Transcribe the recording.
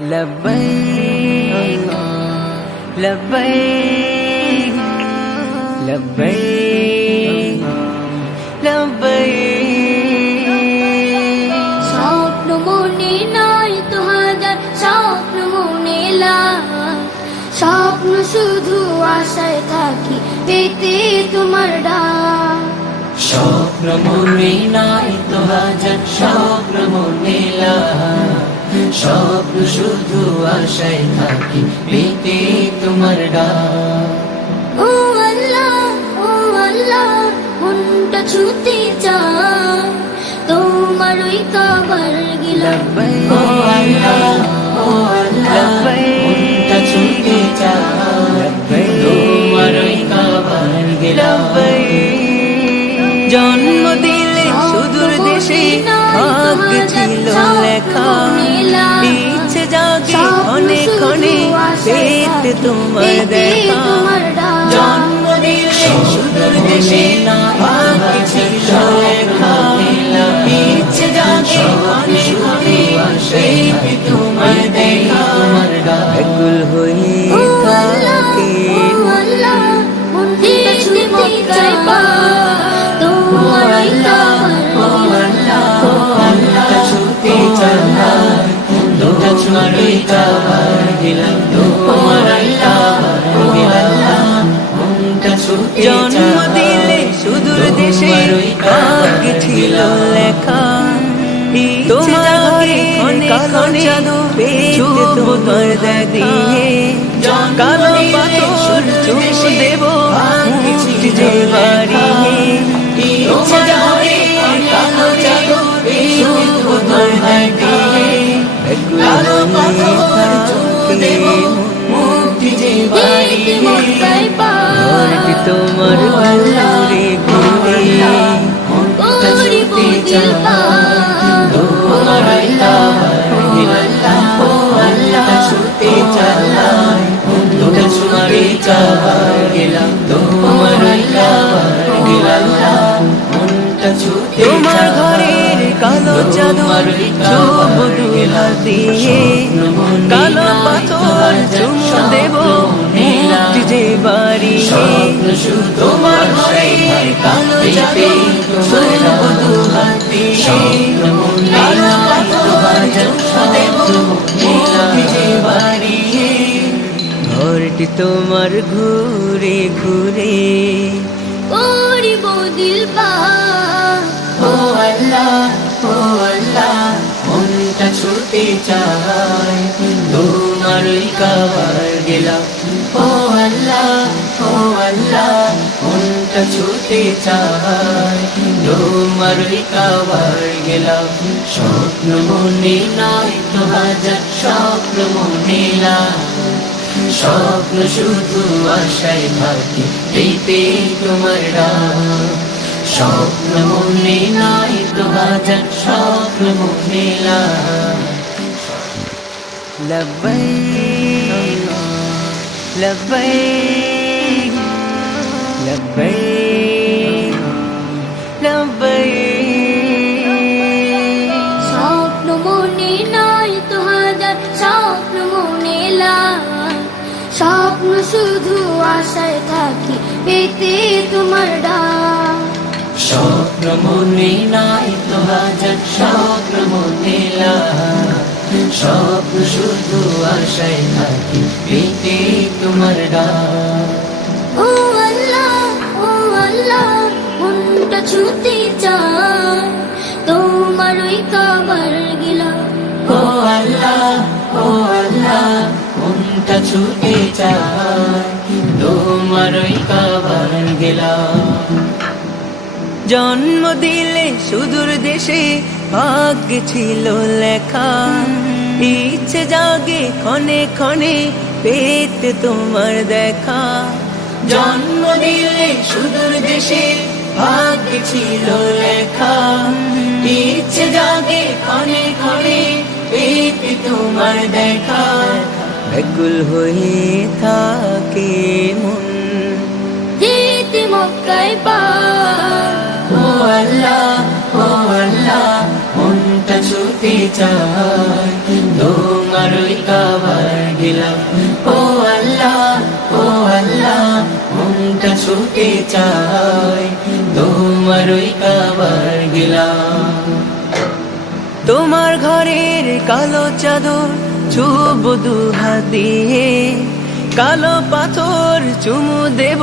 লব্বৈক লব্বৈক লব্বৈক লব্বৈক। স্বপ্ন মনে নয় তো হাজার, স্বপ্ন মনে লাখ, স্বপ্ন শুধু আশায় থাকি পেতে তোমার ডাক। স্বপ্ন মনে নাই তো হাজার, স্বপ্ন মনে লাখ, স্বপ্ন শুধু আশায় থাকি পেতে তোমার ডাক। ও আল্লাহ, ও আল্লাহ, মনটা ছুতে চায় তোমার ওই কাবার গিলাফ। ও আল্লাহ, ও আল্লাহ, মনটা ছুঁতে চায় তোমার ওই কাবার গিলাফ। জন্ম দিলে সুদূর দেশে ভাগ্য ছিল লেখা, ইচ্ছে জাগে ক্ষণে ক্ষণে পেতে তোমার দেখা। জন্ম দিলে সুদূর দেশে ভাগ্য ছিল লেখা, ইচ্ছে জাগে ক্ষণে ক্ষণে পেতে তোমার দেখা। ব্যাকুল হয়ে থাকে তোমার ওই কাবার গিলাফ, তোমার ওই কাবার গিলাফ, মনটা ছুটে জন্ম দিলে সুদূর দেশে ভাগ্য ছিল লেখা, তোমার ঘরে কালো জাদু পেতে তোমার দিয়ে। কালো পাথর চুমু দেব মুক্তি যে বাড়িয়ে, তোমার ঘরে কালো জাদু পেতে তোমার দিয়ে। কালো পাথর চুমু দেব মুক্তি যে বাড়িয়ে। ঘরটি তোমার ঘুরে ঘুরে মনটা ছুটে চায় তোমার ওই কাবার গিলাফ। ও আল্লাহ, ছুটে চায় মনটা ছুটে চায় গিলাফ, তোমার ওই কাবার গিলাফ, মনটা ছুটে তোমার ঘরের কালো জাদু চুমু দুহাত দিয়ে। কালো পাথর চুমু দেব মুক্তি যে বাড়িয়ে। তোমার ঘরের কালো জাদু চুমু দুহাত দিয়ে। কালো পাথর চুমু দেব মুক্তি যে বাড়িয়ে। ঘরটি তোমার ঘুরে ঘুরে করিব দিল পাক। ও আল্লাহ, ও আল্লাহ, মনটা ছুটে চায় তোমার ওই কাবার গিলাফ। ও আল্লাহ, ও আল্লাহ, মনটা ছুটে চায় তোমার ওই কাবার গিলাফ। স্বপ্ন মনে নয় তো হাজার, স্বপ্ন মনে লাখ, স্বপ্ন শুধু আশায় থাকি পেতে তোমার ডাক। স্বপ্ন মনে নাই তো হাজার, স্বপ্ন মনে লাখ। লব্বৈক লব্বৈক লব্বৈক লব্বৈক। স্বপ্ন মনে নয় তো হাজার, স্বপ্ন মনে লাখ, স্বপ্ন শুধু আশায় থাকি পেতে তোমার ডাক। স্বপ্ন মনে নাই তো হাজার, স্বপ্ন মনে লাখ, স্বপ্ন শুধু আশায় থাকি পেতে তোমার ডাক। ও আল্লাহ, ও আল্লাহ, মনটা ছুতে চায় তোমার ওই কাবার গিলাফ। ও আল্লাহ, ও আল্লাহ, মনটা ছুটে চায় তোমার ওই কাবার গিলাফ। জন্ম দিলে সুদূর দেশে ভাগ্য ছিল লেখা, ইচ্ছে জাগে ক্ষণে ক্ষণে পেতে তোমার দেখা। জন্ম দিলে সুদূর দেশে ভাগ্য ছিল লেখা, ইচ্ছে জাগে ক্ষণে ক্ষণে পেতে তোমার দেখা। ব্যাকুল হয়ে থাকে মন যেতে মক্কায় পাক। ও আল্লাহ, ও আল্লাহ, মনটা ছুটে চায় তোমার ওই মনটা ছুটে চায় তোমার ওই কাবার গিলাফ। তোমার ঘরের কালো চাদর ছুব দুহাত দিয়ে, কালো পাথর চুমু দেব